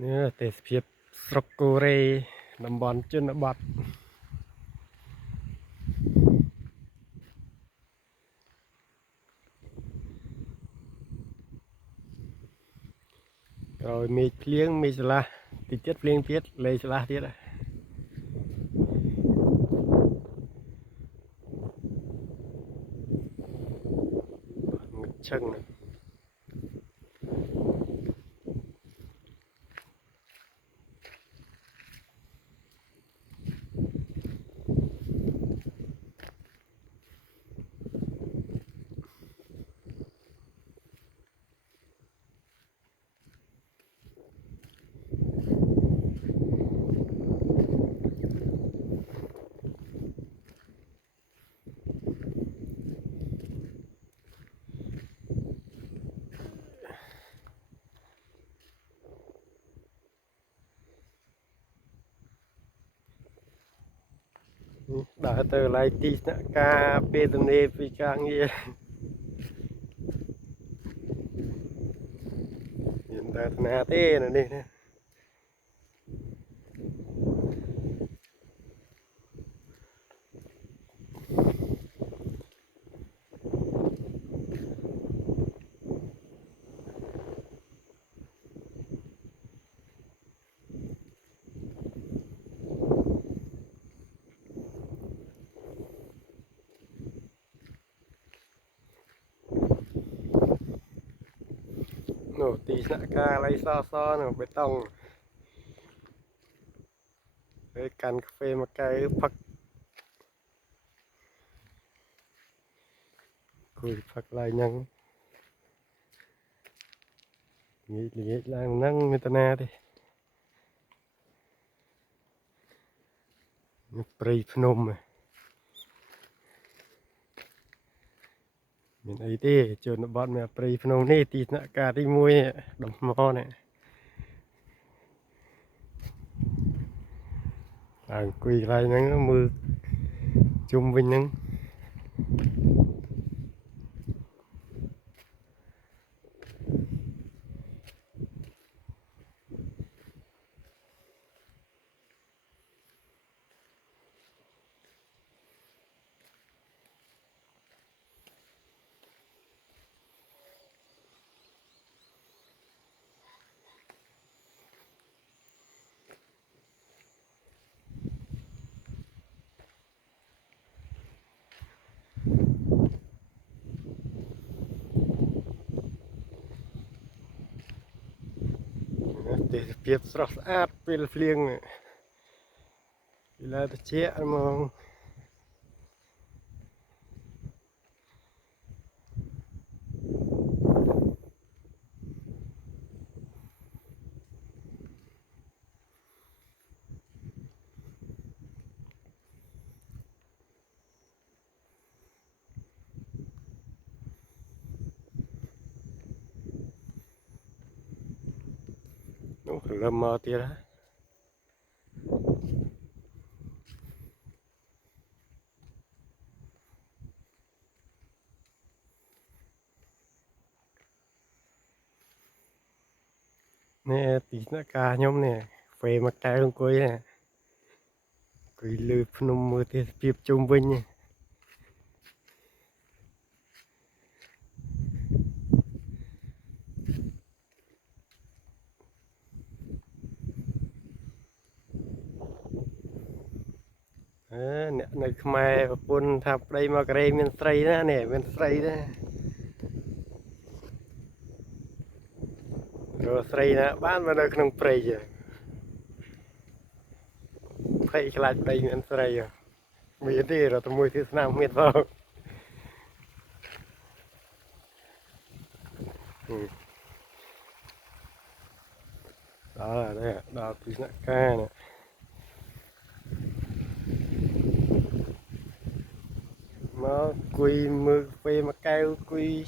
Nè, tết phiệp sọc cô rê nằm bòn chân nó bọt rồi mì liếng mì sla thì chất liếng tiết lấy sla tiết à chân này. Đã từ lại tí ca bê tông nê vì ca nghe hiện tại nà tê này đi nè nổ tí ca lấy so nổ bê tông với cành cà phê mà cây phật cùi phật lại nhăng nghĩ là nắng người ta nè đi Prey Phnom này mình ấy thế cho nó bọn mẹ Prey Phnom này tí nạ cả đi mua đồng mò này quỳ lại nó mưa chung với những để việc sọt át về phiêng này là chế mà nó lâm mơ tia đó nè tí nạ ca nhóm nè về mặt trái không cuối nè quỳ lư Phnom mưa tia việc chung vinh nè này mai pun tháp đây mà cái miền Tây đó nè miền Tây đó rồi Tây nè bán vào đây không Tây giờ phải lại đây miền Tây rồi miền đi rồi tụi mui thứ năm miền vào đó là đây đó tí nạ ca nè nó quỳ mưa về mà kêu quỳ